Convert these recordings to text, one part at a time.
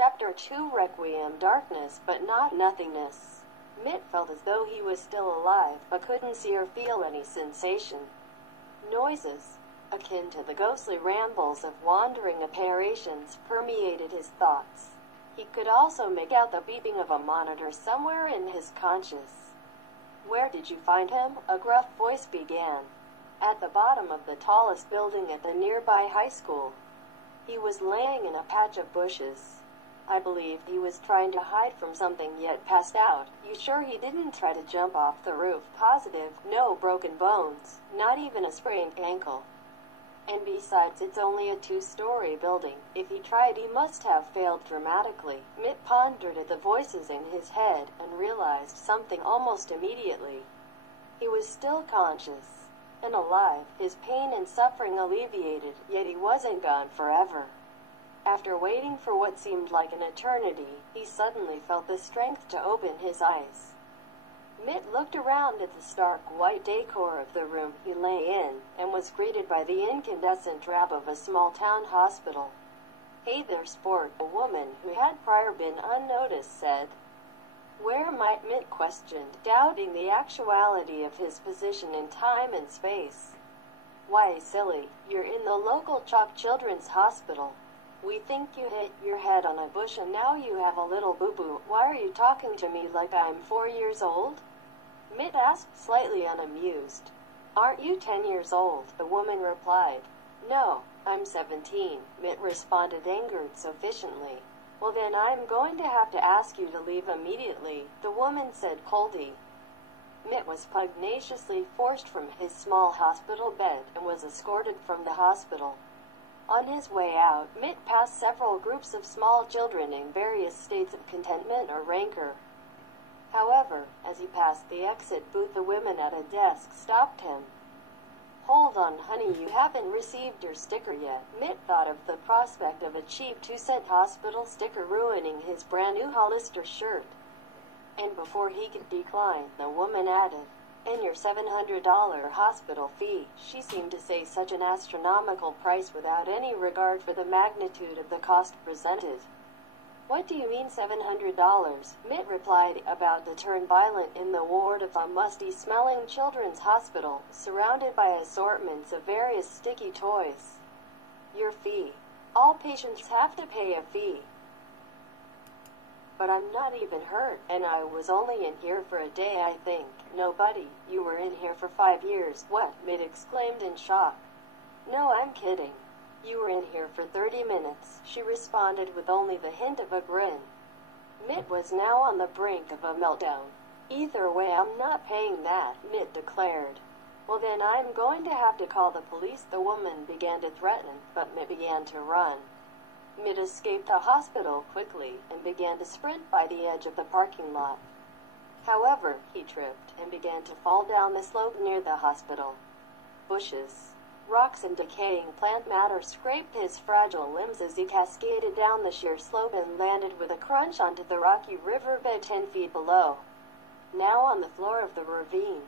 Chapter 2 Requiem. Darkness, but not nothingness. Mitt felt as though he was still alive, but couldn't see or feel any sensation. Noises, akin to the ghostly rambles of wandering apparitions, permeated his thoughts. He could also make out the beeping of a monitor somewhere in his conscience. "Where did you find him?" a gruff voice began. "At the bottom of the tallest building at the nearby high school. He was laying in a patch of bushes. I believe he was trying to hide from something yet passed out." "You sure he didn't try to jump off the roof?" "Positive. No broken bones. Not even a sprained ankle. And besides, it's only a two-story building. If he tried, he must have failed dramatically." Mitt pondered at the voices in his head and realized something almost immediately. He was still conscious and alive, his pain and suffering alleviated, yet he wasn't gone forever. After waiting for what seemed like an eternity, he suddenly felt the strength to open his eyes. Mitt looked around at the stark white decor of the room he lay in, and was greeted by the incandescent drab of a small-town hospital. "Hey there, sport," a woman who had prior been unnoticed said. "Where might?" Mitt questioned, doubting the actuality of his position in time and space. "Why, silly, you're in the local Chalk Children's Hospital. We think you hit your head on a bush and now you have a little boo-boo." "Why are you talking to me like I'm 4 years old?" Mitt asked, slightly unamused. "Aren't you 10 years old?" the woman replied. "No, I'm 17, Mitt responded, angered sufficiently. "Well then I'm going to have to ask you to leave immediately," the woman said coldly. Mitt was pugnaciously forced from his small hospital bed and was escorted from the hospital. On his way out, Mitt passed several groups of small children in various states of contentment or rancor. However, as he passed the exit booth, the women at a desk stopped him. "Hold on, honey, you haven't received your sticker yet." Mitt thought of the prospect of a cheap 2-cent hospital sticker ruining his brand-new Hollister shirt. And before he could decline, the woman added, "And your $700 hospital fee." She seemed to say such an astronomical price without any regard for the magnitude of the cost presented. "What do you mean $700? Mitt replied, about to turn violent in the ward of a musty-smelling children's hospital, surrounded by assortments of various sticky toys. "Your fee. All patients have to pay a fee." "But I'm not even hurt, and I was only in here for a day, I think." "Nobody. You were in here for 5 years. "What?" Mitt exclaimed in shock. "No, I'm kidding. You were in here for 30 minutes, she responded with only the hint of a grin. Mitt was now on the brink of a meltdown. "Either way, I'm not paying that," Mitt declared. "Well then I'm going to have to call the police," the woman began to threaten, but Mitt began to run. Mitt escaped the hospital quickly and began to sprint by the edge of the parking lot. However, he tripped and began to fall down the slope near the hospital. Bushes, rocks and decaying plant matter scraped his fragile limbs as he cascaded down the sheer slope and landed with a crunch onto the rocky riverbed 10 feet below. Now on the floor of the ravine,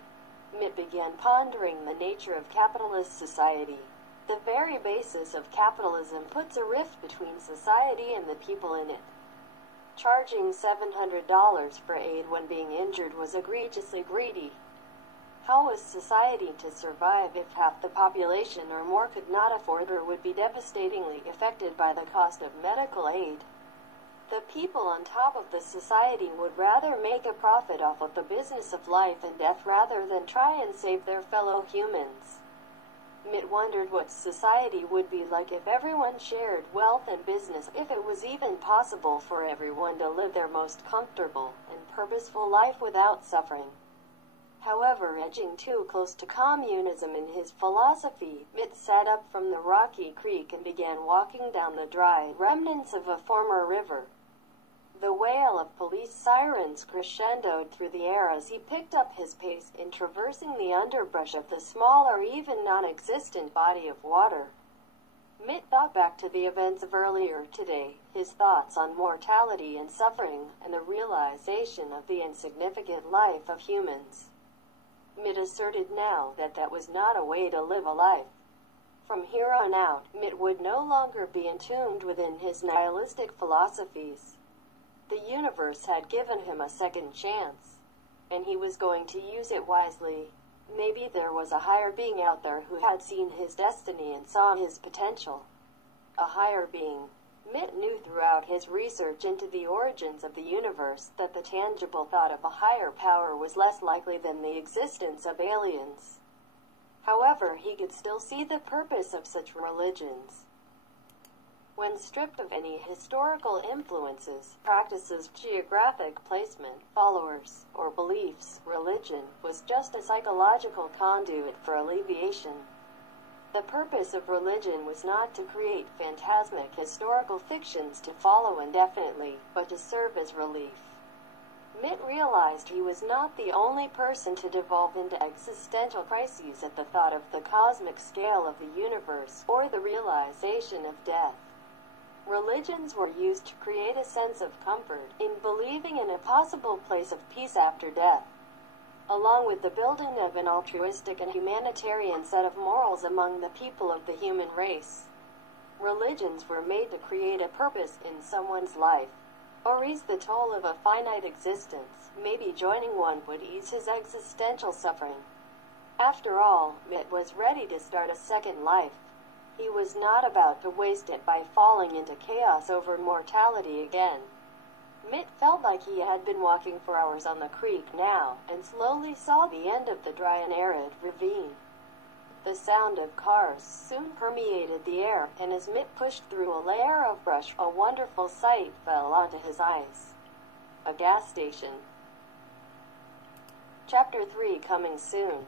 Mitt began pondering the nature of capitalist society. The very basis of capitalism puts a rift between society and the people in it. Charging $700 for aid when being injured was egregiously greedy. How was society to survive if half the population or more could not afford or would be devastatingly affected by the cost of medical aid? The people on top of the society would rather make a profit off of the business of life and death rather than try and save their fellow humans. Mitt wondered what society would be like if everyone shared wealth and business, if it was even possible for everyone to live their most comfortable and purposeful life without suffering. However, edging too close to communism in his philosophy, Mitt sat up from the rocky creek and began walking down the dry remnants of a former river. The wail of police sirens crescendoed through the air as he picked up his pace in traversing the underbrush of the small or even non-existent body of water. Mitt thought back to the events of earlier today, his thoughts on mortality and suffering, and the realization of the insignificant life of humans. Mitt asserted now that that was not a way to live a life. From here on out, Mitt would no longer be entombed within his nihilistic philosophies. The universe had given him a second chance, and he was going to use it wisely. Maybe there was a higher being out there who had seen his destiny and saw his potential. A higher being. Mitt knew throughout his research into the origins of the universe that the tangible thought of a higher power was less likely than the existence of aliens. However, he could still see the purpose of such religions. When stripped of any historical influences, practices, geographic placement, followers, or beliefs, religion was just a psychological conduit for alleviation. The purpose of religion was not to create phantasmic historical fictions to follow indefinitely, but to serve as relief. Mitt realized he was not the only person to devolve into existential crises at the thought of the cosmic scale of the universe or the realization of death. Religions were used to create a sense of comfort in believing in a possible place of peace after death, along with the building of an altruistic and humanitarian set of morals among the people of the human race. Religions were made to create a purpose in someone's life, or ease the toll of a finite existence. Maybe joining one would ease his existential suffering. After all, Mitt was ready to start a second life. He was not about to waste it by falling into chaos over mortality again. Mitt felt like he had been walking for hours on the creek now, and slowly saw the end of the dry and arid ravine. The sound of cars soon permeated the air, and as Mitt pushed through a layer of brush, a wonderful sight fell onto his eyes. A gas station. Chapter 3 coming soon.